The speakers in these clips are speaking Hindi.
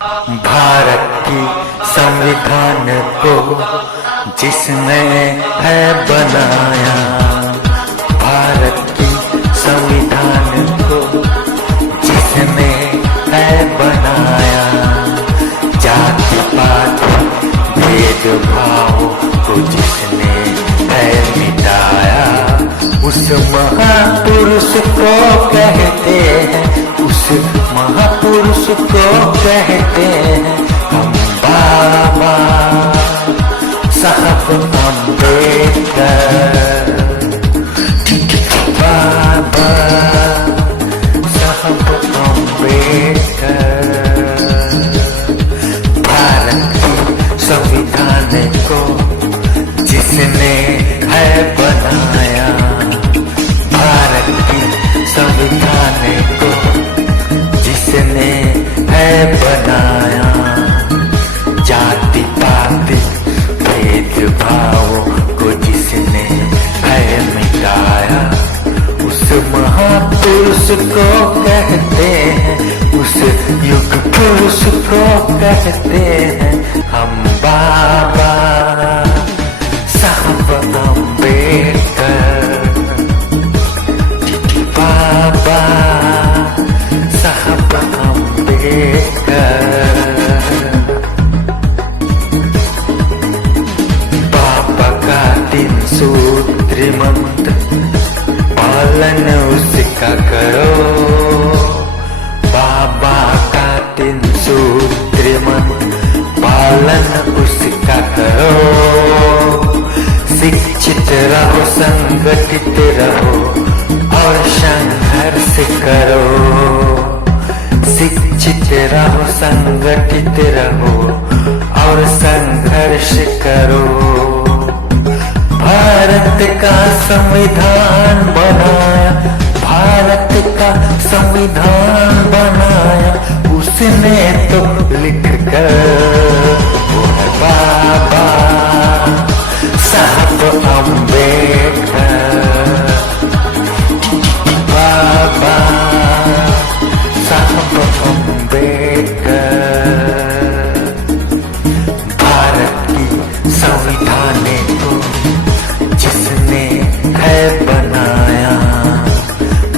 भारत की संविधान को जिसने है बनाया, भारत की संविधान को जिसने है बनाया, जाति पात भेदभाव को जिसने है मिटाया, उस महापुरुष को कहते हैं, उस महापुरुष को कहते हैं हम बाबा साहब अम्बेडकर। बाबा साहब अम्बेडकर भारत की संविधान को जिसने है बनाया, भारत की संविधान को जिसने है बनाया, जाति पाति भेदभाव को जिसने है मिटाया, उस महापुरुष को कहते हैं, उस युग पुरुष को कहते हैं हम बाबा साहब अम्बेडकर। बाबा साहब अम्बेडकर। बाबा का 3 सूत्री मंत्र पालन उसका करो, बाबा का 3 सूत्री मंत्र पालन उसका करो, शिक्षित रहो संगठित रहो और संघर्ष करो, शिक्षित रहो संगठित रहो और संघर्ष करो। भारत का संविधान बनाया, भारत का संविधान बनाया, उसने तो लिख कर वो है बाबा साहब अम्बेडकर। बाबा साहब अम्बेडकर भारत की संविधान को जिसने है बनाया,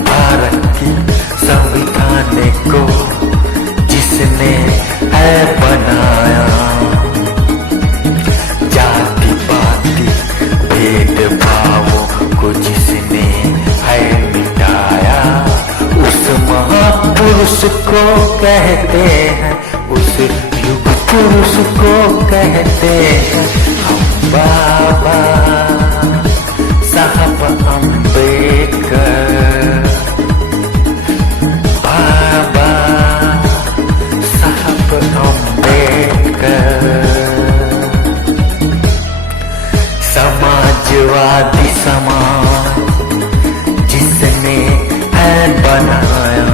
भारत की संविधान को जिसने है बनाया, जाति पाति भेदभावों को जिसने है मिटाया, उस महापुरुष को कहते हैं, उस युग पुरुष को कहते हैं हम बाबा साहब अम्बेडकर। बाबा साहब अम्बेडकर समाजवादी समाज जिसने है बनाया,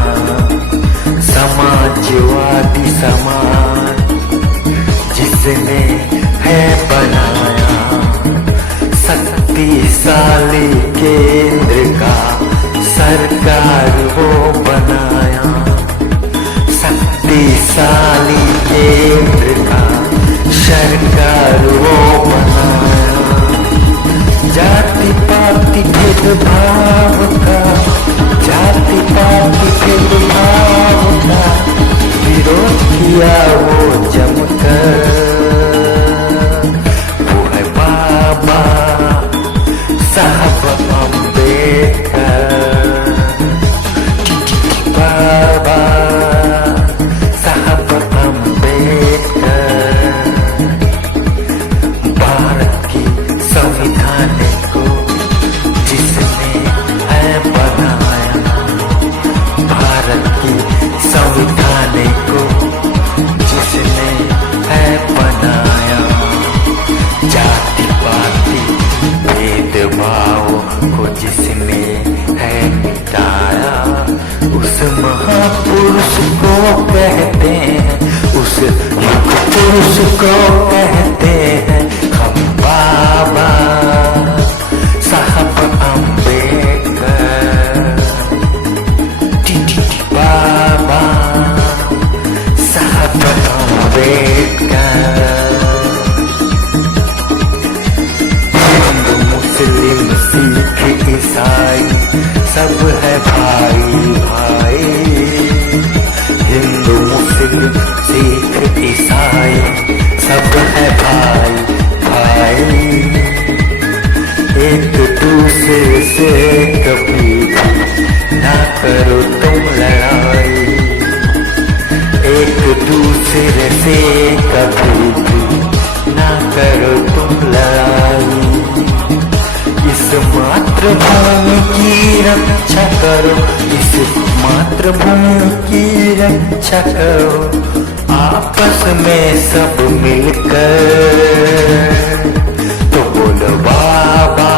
समाजवादी समाज जिसने है बनाया, शक्तिशाली केंद्र का सरकार वो बनाया, शक्तिशाली केंद्र का सरकार वो बनाया, जाति पाति भेदभाव का, जाति पाति भेदभाव का विरोध किया वो जमकर, वो है बाबा साहब अम्बेडकर। बाबा साहब अम्बेडकर भारत की संविधान को जिसने है बनाया, भारत की संविधान को जिसने है बनाया, जाति पाति भेदभाव को जिसने है मिटाया, उस महापुरुष को कहते हैं, उस युग पुरुष को कहते हैं हम बाबा साहब अम्बेडकर। बाबा साहब अम्बेडकर। हिंदू मुस्लिम सिख ईसाई सब है भाई भाई। हिंदू मुस्लिम सिख ईसाई सब है भाई भाई। एक दूसरे से कभी भी ना करो तुम लड़ाई। एक दूसरे से कभी भी ना करो तुम लड़ाई। इस मातृभूमि की रक्षा करो, इस मातृभूमि की रक्षा करो, आपस में सब मिलकर। तो बोलो बाबा